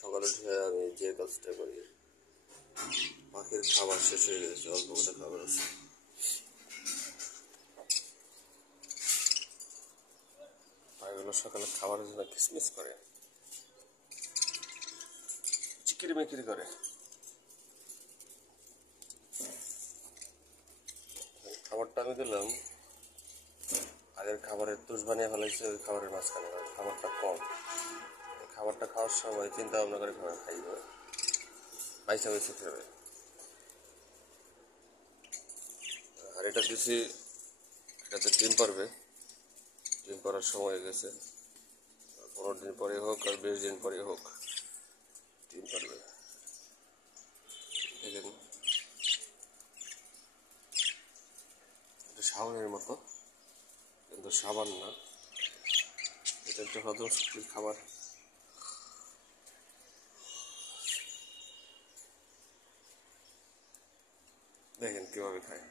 সকালে উঠে আমি যে কাজটা করি, পাখির খাবার শেষ হয়ে গেছে, অল্প করে খাবার আছে। পাখিগুলো সকালে খাবারের জন্য কিসমিস করে, চিকিরি মিকিরি করে। খাবারটা আমি দিলাম, আগের খাবারের তুষ বানিয়ে ফেলাইছে ওই খাবারের মাঝখানে, খাবারটা কম। খাবারটা খাওয়ার সময় চিন্তা ভাবনা করে খাবার খাইবে, বাইসা বাইসা খাবে। আর এটা দিছি, এটাতে ডিম পারবে, ডিম পাড়ার সময় হয়ে গেছে। 15 দিন পরে হোক আর 20 দিন পরে হোক ডিম পারবে। দেখেন এটা সাবানের মতো, কিন্তু সাবান না, এটা একটা হজম শক্তির খাবার। দেখেন কিভাবে খায়।